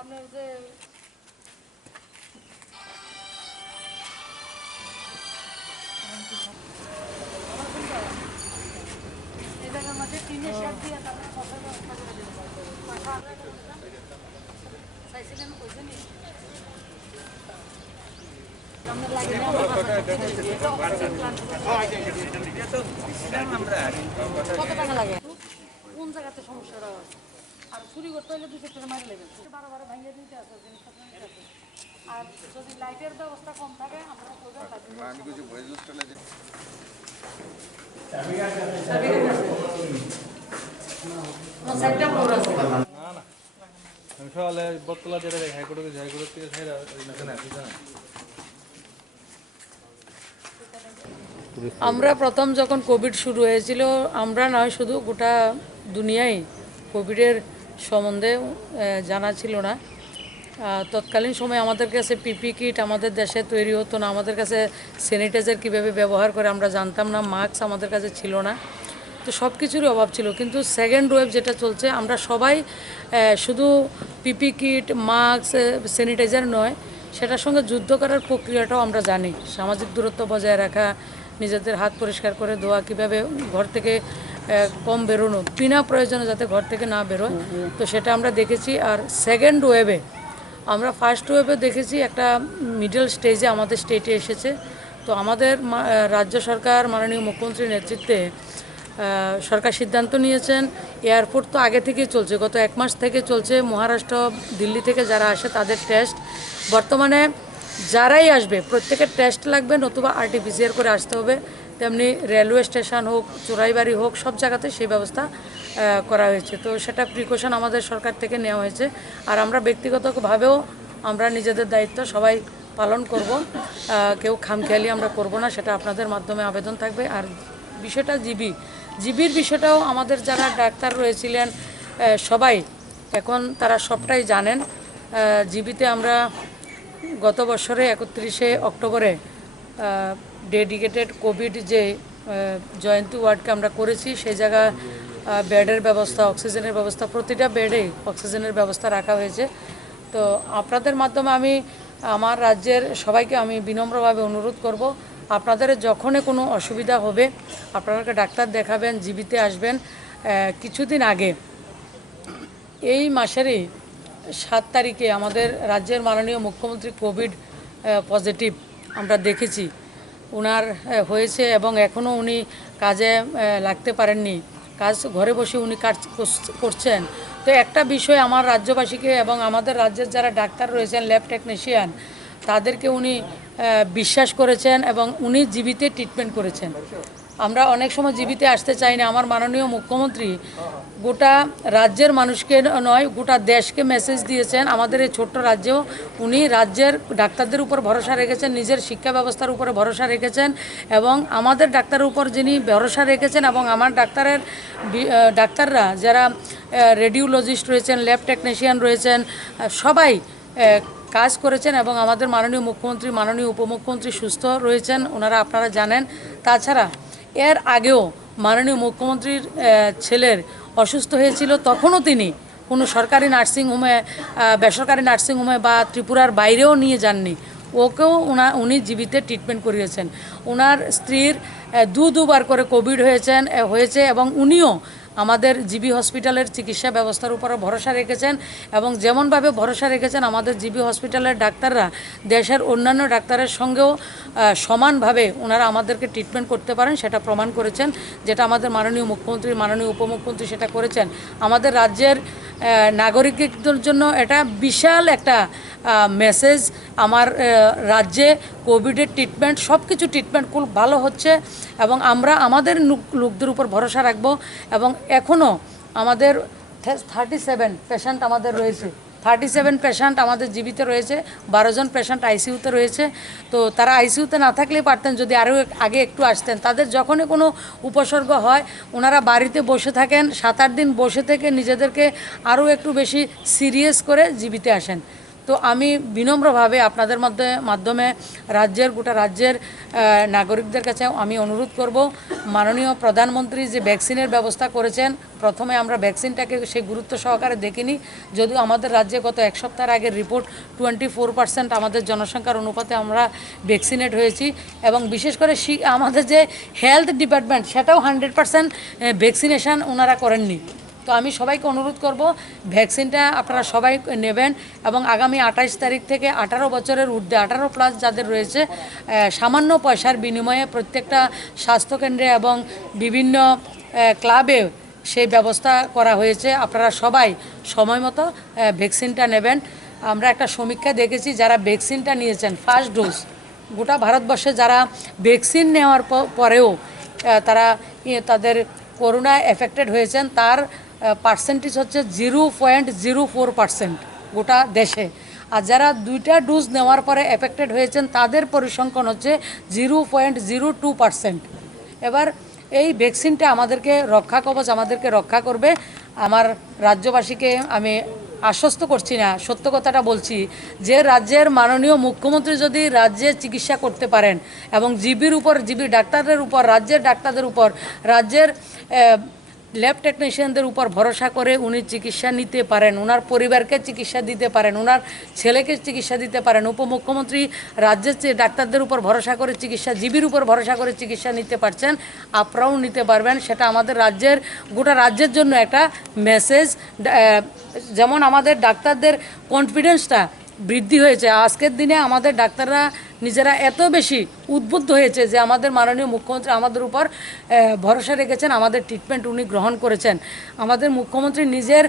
আপনার যে এই জায়গার মধ্যে টিনের শেড দিয়ে তারপরে ফসল ব্যবস্থা করে দিতে চাইছিলেন কইছেন কত টাকা লাগে কোন জায়গাতে সমস্যাটা আছে আর চুরি করতে হলে 2 সেক্টরে মারি লেগে বারবার ভাঙিয়ে দিতে আছে জিনিসপত্র নিতে আছে আর যদি লাইটের ব্যবস্থা কম থাকে আমরা আমি কিছু বয়স চলে যাই আমি সকালে বটতলা যেটা হাইকোর্টে হাইকোর্ট থেকে আমরা প্রথম যখন কোভিড শুরু হয়েছিল আমরা নয় শুধু গোটা দুনিয়ায় কোভিডের সম্বন্ধে জানা ছিল না। তৎকালীন সময় আমাদের কাছে পিপি কিট আমাদের দেশে তৈরি হতো না, আমাদের কাছে স্যানিটাইজার কীভাবে ব্যবহার করে আমরা জানতাম না, মাস্ক আমাদের কাছে ছিল না, তো সব কিছুরই অভাব ছিল। কিন্তু সেকেন্ড ওয়েভ যেটা চলছে আমরা সবাই শুধু পিপি কিট মাস্ক স্যানিটাইজার নয়, সেটার সঙ্গে যুদ্ধ করার প্রক্রিয়াটাও আমরা জানি। সামাজিক দূরত্ব বজায় রাখা, নিজেদের হাত পরিষ্কার করে দেওয়া, কীভাবে ঘর থেকে কম বেরোনো, বিনা প্রয়োজনে যাতে ঘর থেকে না বেরোয়, তো সেটা আমরা দেখেছি। আর সেকেন্ড ওয়েভে আমরা ফার্স্ট ওয়েভে দেখেছি একটা মিডল স্টেজে আমাদের স্টেটে এসেছে। তো আমাদের রাজ্য সরকার মাননীয় মুখ্যমন্ত্রীর নেতৃত্বে সরকার সিদ্ধান্ত নিয়েছেন, এয়ারপোর্ট তো আগে থেকেই চলছে, গত 1 মাস থেকে চলছে। মহারাষ্ট্র দিল্লি থেকে যারা আসে তাদের টেস্ট, বর্তমানে যারাই আসবে প্রত্যেকের টেস্ট লাগবে, নতুবা আরটিপিসিআর করে আসতে হবে। তেমনি রেলওয়ে স্টেশন হোক, চোরাইবাড়ি হোক, সব জায়গাতে সেই ব্যবস্থা করা হয়েছে। তো সেটা প্রিকশন আমাদের সরকার থেকে নেওয়া হয়েছে। আর আমরা ব্যক্তিগতভাবেও আমরা নিজেদের দায়িত্ব সবাই পালন করব, কেউ খামখেয়ালি আমরা করব না, সেটা আপনাদের মাধ্যমে আবেদন থাকবে। আর বিষয়টা জিবির বিষয়টাও আমাদের যারা ডাক্তার রয়েছিলেন সবাই এখন তারা সবটাই জানেন। জিবিতে আমরা গত বছরে 31শে অক্টোবরে ডেডিকেটেড কোভিড যে জয়ন্তী ওয়ার্ডকে আমরা করেছি, সেই জায়গায় বেডের ব্যবস্থা, অক্সিজেনের ব্যবস্থা, প্রতিটা বেডেই অক্সিজেনের ব্যবস্থা রাখা হয়েছে। তো আপনাদের মাধ্যমে আমি আমার রাজ্যের সবাইকে আমি বিনম্রভাবে অনুরোধ করব, আপনাদের যখনই কোনো অসুবিধা হবে আপনারা ডাক্তার দেখাবেন, জিবিতে আসবেন। কিছুদিন আগে এই মাসেরই 7 তারিখে আমাদের রাজ্যের মাননীয় মুখ্যমন্ত্রী কোভিড পজিটিভ আমরা দেখেছি, ওনার হয়েছে এবং এখনও উনি কাজে লাগতে পারেননি, কাজ ঘরে বসে উনি কাজ করছেন। তো একটা বিষয় আমার রাজ্যবাসীকে এবং আমাদের রাজ্যের যারা ডাক্তার রয়েছেন, ল্যাব টেকনিশিয়ান, তাদেরকে উনি বিশ্বাস করেছেন এবং উনি জীবিতে ট্রিটমেন্ট করেছেন। আমরা অনেক সময় জীবিতে আসতে চাই না। আমার মাননীয় মুখ্যমন্ত্রী গোটা রাজ্যের মানুষকে নয়, গোটা দেশকে মেসেজ দিয়েছেন। আমাদের এই ছোট্ট রাজ্যেও উনি রাজ্যের ডাক্তারদের উপর ভরসা রেখেছেন, নিজের শিক্ষা ব্যবস্থার উপরে ভরসা রেখেছেন এবং আমাদের ডাক্তারের উপর যিনি ভরসা রেখেছেন এবং আমার ডাক্তাররা যারা রেডিওলজিস্ট রয়েছেন, ল্যাব টেকনিশিয়ান রয়েছেন, সবাই কাজ করেছেন এবং আমাদের মাননীয় মুখ্যমন্ত্রী, মাননীয় উপমুখ্যমন্ত্রী সুস্থ রয়েছেন, ওনারা আপনারা জানেন। তাছাড়া এর আগেও মাননীয় মুখ্যমন্ত্রীর ছেলের অসুস্থ হয়েছিল, তখনও তিনি কোনো সরকারি নার্সিংহোমে, বেসরকারি নার্সিংহোমে বা ত্রিপুরার বাইরেও নিয়ে যাননি, ওকেও উনি জীবিতে ট্রিটমেন্ট করিয়েছেন। ওনার স্ত্রীর দুবার করে কোভিড হয়েছে এবং উনিও আমাদের জিবি হসপিটালের চিকিৎসা ব্যবস্থার উপরে ভরসা রেখেছেন এবং যেমনভাবে ভরসা রেখেছেন আমাদের জিবি হসপিটালের ডাক্তাররা দেশের অন্যান্য ডাক্তারের সঙ্গেও সমানভাবে ওনারা আমাদেরকে ট্রিটমেন্ট করতে পারেন, সেটা প্রমাণ করেছেন, যেটা আমাদের মাননীয় মুখ্যমন্ত্রী, মাননীয় উপমুখ্যমন্ত্রী সেটা করেছেন। আমাদের রাজ্যের নাগরিকদের জন্য এটা বিশাল একটা মেসেজ। আমার রাজ্যে কোভিডের ট্রিটমেন্ট, সব কিছু ট্রিটমেন্ট খুব ভালো হচ্ছে এবং আমরা আমাদের লোকদের উপর ভরসা রাখব। এবং এখনও আমাদের 37 পেশেন্ট আমাদের রয়েছে, 37 পেশেন্ট আমাদের জীবিত রয়েছে, 12 জন পেশেন্ট আইসিইউতে রয়েছে। তো তারা আইসিইউতে না থাকলেই পারতেন, যদি আরও আগে একটু আসতেন। তাদের যখনই কোনো উপসর্গ হয় ওনারা বাড়িতে বসে থাকেন, 7-8 দিন বসে থেকে নিজেদেরকে আরও একটু বেশি সিরিয়াস করে জীবিতে আসেন। তো আমি বিনম্রভাবে আপনাদের মাধ্যমে গোটা রাজ্যের নাগরিকদের কাছে আমি অনুরোধ করব, মাননীয় প্রধানমন্ত্রী যে ভ্যাকসিনের ব্যবস্থা করেছেন, প্রথমে আমরা ভ্যাকসিনটাকে সেই গুরুত্ব সহকারে দেখিনি, যদিও আমাদের রাজ্যে গত এক সপ্তাহের আগের রিপোর্ট 24% আমাদের জনসংখ্যার অনুপাতে আমরা ভ্যাকসিনেট হয়েছি। এবং বিশেষ করে আমাদের যে হেলথ ডিপার্টমেন্ট, সেটাও 100% ভ্যাকসিনেশান ওনারা করেননি। তো আমি সবাইকে অনুরোধ করব, ভ্যাকসিনটা আপনারা সবাই নেবেন এবং আগামী 28 তারিখ থেকে 18 বছরের ঊর্ধ্বে 18+ যাদের রয়েছে, সামান্য পয়সার বিনিময়ে প্রত্যেকটা স্বাস্থ্যকেন্দ্রে এবং বিভিন্ন ক্লাবে সেই ব্যবস্থা করা হয়েছে। আপনারা সবাই সময় মতো ভ্যাকসিনটা নেবেন। আমরা একটা সমীক্ষা দেখেছি, যারা ভ্যাকসিনটা নিয়েছেন ফার্স্ট ডোজ, গোটা ভারতবর্ষে যারা ভ্যাকসিন নেওয়ার পরেও তারা তাদের করোনায় এফেক্টেড হয়েছেন, তার পার্সেন্টেজ হচ্ছে 0.04% গোটা দেশে। আর যারা 2টা ডোজ নেওয়ার পরে এফেক্টেড হয়েছেন, তাদের পরিসংখ্যান হচ্ছে 0.02%। এবার এই ভ্যাকসিনটা আমাদেরকে রক্ষা কবচ, আমাদেরকে রক্ষা করবে। আমার রাজ্যবাসীকে আমি আশ্বস্ত করছি না, সত্য কথাটা বলছি, যে রাজ্যের মাননীয় মুখ্যমন্ত্রী যদি রাজ্যে চিকিৎসা করতে পারেন এবং জিবি ডাক্তারদের উপর, রাজ্যের ডাক্তারদের উপর, রাজ্যের ল্যাব টেকনিশিয়ানদের উপর ভরসা করে উনি চিকিৎসা নিতে পারেন, ওনার পরিবারকে চিকিৎসা দিতে পারেন, ওনার ছেলেকে চিকিৎসা দিতে পারেন, উপমুখ্যমন্ত্রী রাজ্যের ডাক্তারদের উপর ভরসা করে চিকিৎসা, জিবির উপর ভরসা করে চিকিৎসা নিতে পারছেন, আপনারাও নিতে পারবেন। সেটা আমাদের গোটা রাজ্যের জন্য একটা মেসেজ। যেমন আমাদের ডাক্তারদের কনফিডেন্সটা বৃদ্ধি হয়েছে, আজকের দিনে আমাদের ডাক্তাররা নিজেরা এত বেশি উদ্বুদ্ধ হয়েছে যে আমাদের মাননীয় মুখ্যমন্ত্রী আমাদের উপর ভরসা রেখেছেন, আমাদের ট্রিটমেন্ট উনি গ্রহণ করেছেন। আমাদের মুখ্যমন্ত্রী নিজের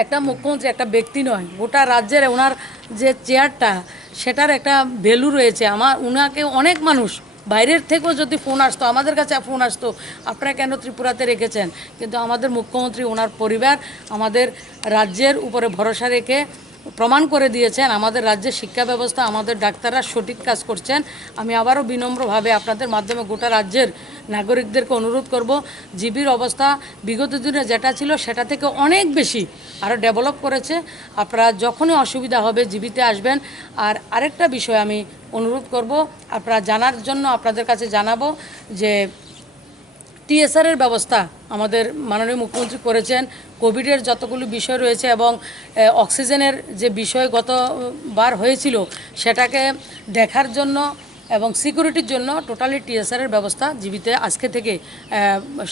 একটা ব্যক্তি নয়, গোটা রাজ্যের ওনার যে চেয়ারটা, সেটার একটা ভ্যালু রয়েছে। ওনাকে অনেক মানুষ বাইরের থেকেও যদি ফোন আসতো, আমাদের কাছে ফোন আসতো, আপনারা কেন ত্রিপুরাতে রেখেছেন, কিন্তু আমাদের মুখ্যমন্ত্রী, ওনার পরিবার আমাদের রাজ্যের উপরে ভরসা রেখে প্রমাণ করে দিয়েছেন আমাদের রাজ্যের শিক্ষা ব্যবস্থা, আমাদের ডাক্তাররা সঠিক কাজ করছেন। আমি আবারও বিনম্রভাবে আপনাদের মাধ্যমে গোটা রাজ্যের নাগরিকদেরকে অনুরোধ করব, জিবির অবস্থা বিগত দিনে যেটা ছিল সেটা থেকে অনেক বেশি আরও ডেভেলপ করেছে। আপনারা যখনই অসুবিধা হবে জিবিতে আসবেন। আর আরেকটা বিষয় আমি অনুরোধ করব, আপনারা জানার জন্য আপনাদের কাছে জানাবো যে টিএসআরের ব্যবস্থা আমাদের মাননীয় মুখ্যমন্ত্রী করেছেন। কোভিডের যতগুলো বিষয় রয়েছে এবং অক্সিজেনের যে বিষয় গতবার হয়েছিল, সেটাকে দেখার জন্য এবং সিকিউরিটির জন্য টোটালি টিএসআরের ব্যবস্থা জীবিতে আজকে থেকে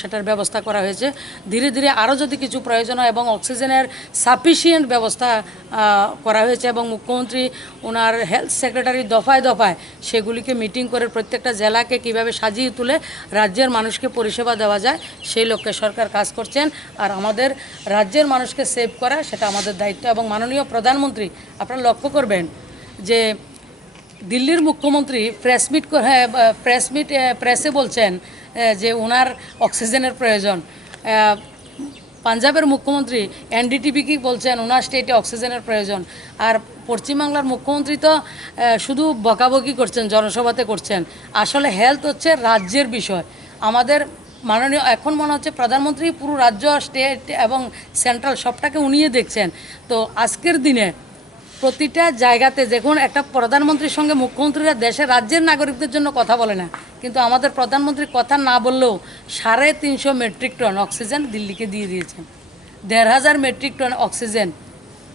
সেটার ব্যবস্থা করা হয়েছে। ধীরে ধীরে আরও যদি কিছু প্রয়োজন হয় এবং অক্সিজেনের সাফিসিয়েন্ট ব্যবস্থা করা হয়েছে এবং মুখ্যমন্ত্রী ওনার হেলথ সেক্রেটারি দফায় দফায় সেগুলিকে মিটিং করে প্রত্যেকটা জেলাকে কিভাবে সাজিয়ে তুলে রাজ্যের মানুষকে পরিষেবা দেওয়া যায়, সেই লক্ষ্যে সরকার কাজ করছেন। আর আমাদের রাজ্যের মানুষকে সেভ করা সেটা আমাদের দায়িত্ব। এবং মাননীয় প্রধানমন্ত্রী, আপনারা লক্ষ্য করবেন যে দিল্লির মুখ্যমন্ত্রী প্রেসে বলছেন যে ওনার অক্সিজেনের প্রয়োজন। পাঞ্জাবের মুখ্যমন্ত্রী এনডিটিভিকে বলছেন ওনার স্টেটে অক্সিজেনের প্রয়োজন। আর পশ্চিমবাংলার মুখ্যমন্ত্রী তো শুধু বকাবকি করছেন, জনসভাতে করছেন। আসলে হেলথ হচ্ছে রাজ্যের বিষয়। আমাদের মাননীয় এখন মনে হচ্ছে প্রধানমন্ত্রী পুরো রাজ্য, স্টেট এবং সেন্ট্রাল সবটাকে উনিয়ে দেখছেন। তো আজকের দিনে প্রতিটা জায়গাতে দেখুন, একটা প্রধানমন্ত্রীর সঙ্গে মুখ্যমন্ত্রীরা দেশের রাজ্যের নাগরিকদের জন্য কথা বলে না, কিন্তু আমাদের প্রধানমন্ত্রী কথা না বললেও 350 মেট্রিক টন অক্সিজেন দিল্লিকে দিয়ে দিয়েছেন, 1500 মেট্রিক টন অক্সিজেন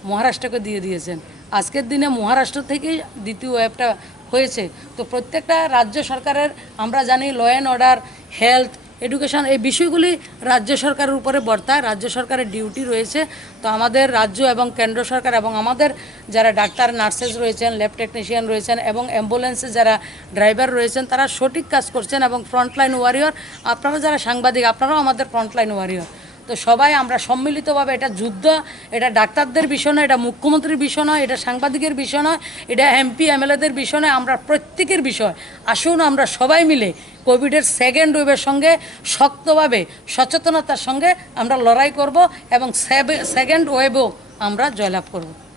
মহারাষ্ট্রকে দিয়ে দিয়েছেন। আজকের দিনে মহারাষ্ট্র থেকেই দ্বিতীয় ওয়েভটা হয়েছে। তো প্রত্যেকটা রাজ্য সরকারের, আমরা জানি law and order, health, education, এই বিষয়গুলি রাজ্য সরকারের উপরে বর্তায়, রাজ্য সরকারের ডিউটি রয়েছে। তো আমাদের রাজ্য এবং কেন্দ্র সরকার এবং আমাদের যারা ডাক্তার, নার্সেস রয়েছেন, ল্যাব টেকনিশিয়ান রয়েছেন এবং অ্যাম্বুলেন্সে যারা ড্রাইভার রয়েছেন, তারা সঠিক কাজ করছেন। এবং ফ্রন্টলাইন ওয়ারিয়র, আপনারা যারা সাংবাদিক, আপনারাও আমাদের ফ্রন্টলাইন ওয়ারিয়র। তো সবাই আমরা সম্মিলিতভাবে, এটা যুদ্ধ, এটা ডাক্তারদের বিষয় নয়, এটা মুখ্যমন্ত্রীর বিষয় নয়, এটা সাংবাদিকের বিষয় নয়, এটা এমপি এমএলএদের বিষয় নয়, আমরা প্রত্যেকের বিষয়। আসুন আমরা সবাই মিলে কোভিডের সেকেন্ড ওয়েভের সঙ্গে শক্তভাবে, সচেতনতার সঙ্গে আমরা লড়াই করব এবং সেকেন্ড ওয়েভও আমরা জয়লাভ করব।